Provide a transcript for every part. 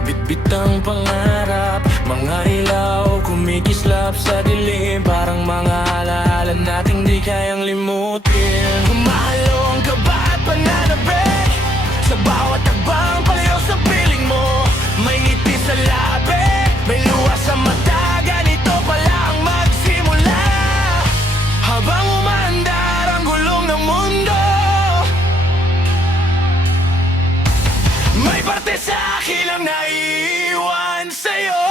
bitbit ang pangarap. Mga ilaw kumikislap sa dilim, parang mga alaala nating di kayang limutin. Humahalo ang kaba at pananabik, sa bawat tagbang palayo sa piling mo. May ngiti sa labi, may luha sa mata, ganito pala ang magsimula. Habang umaandar ang gulong ng mundo, may parte sa akin ang naiiwan sa'yo.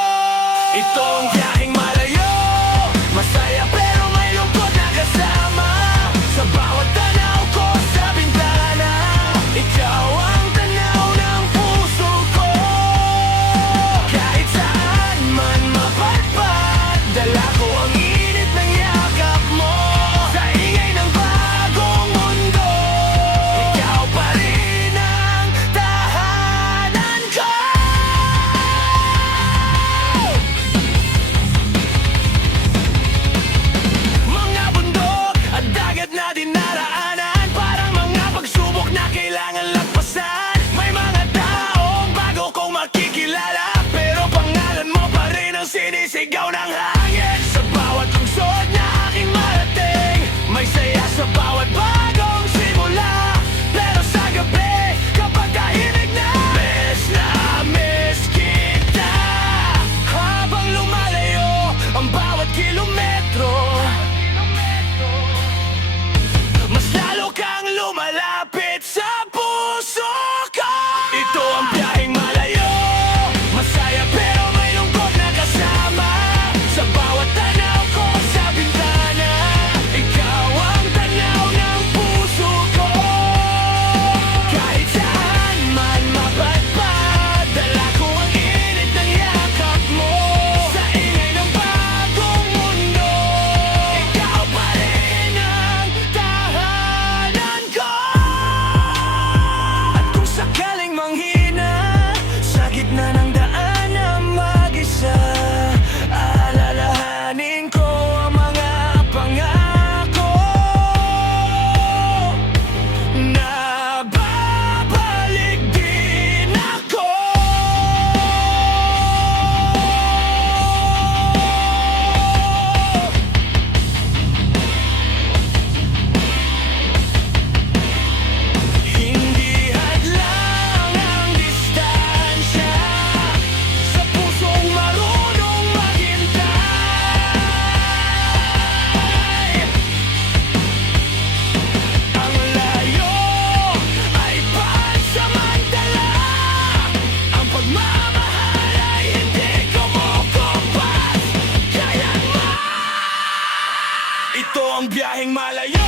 Ito ang biyaheng malayo, masaya pero may lungkot na kasama. Sa bawat tanaw ko sa bintana, ikaw ang tanaw ng puso ko. Kahit saan man mapadpad, dala ko ang init ng yakap mo. Sa ingay ng bagong mundo, ikaw pa rin ang tahanan ko. Mga bundok at dagat na dinaraanan, parang mga pagsubok na kailangan lagpasan. May mga taong bago kong makikilala, pero pangalan mo pa rin ang sinisigaw ng hangin. Sa bawat lungsod na aking marating, may saya sa bawat bagong simula. Pero sa gabi, kapag tahimik na miss kita. Habang lumalayo ang bawat kilometro, mas lalo kang lumalapit sa puso ko. Ito ang biyaheng malayo, masaya pero may lungkot na kasama. Sa bawat tanaw ko sa bintana, ikaw ang tanaw ng puso ko. Kahit saan man mapadpad, dala ko ang init ng yakap mo. Sa ingay ng bagong mundo, ikaw pa rin ang tahanan ko. At kung sakaling manghina sa gitna ng daan na mag-isa, alalahanin ko ang mga pangako na babalik din ako. Hindi hadlang ang distansya sa pusong marunong maghintay. Ang layo ay pansamantala, ang pagmamahal ay hindi kumukumpas kailanman. Ito ang biyaheng malayo,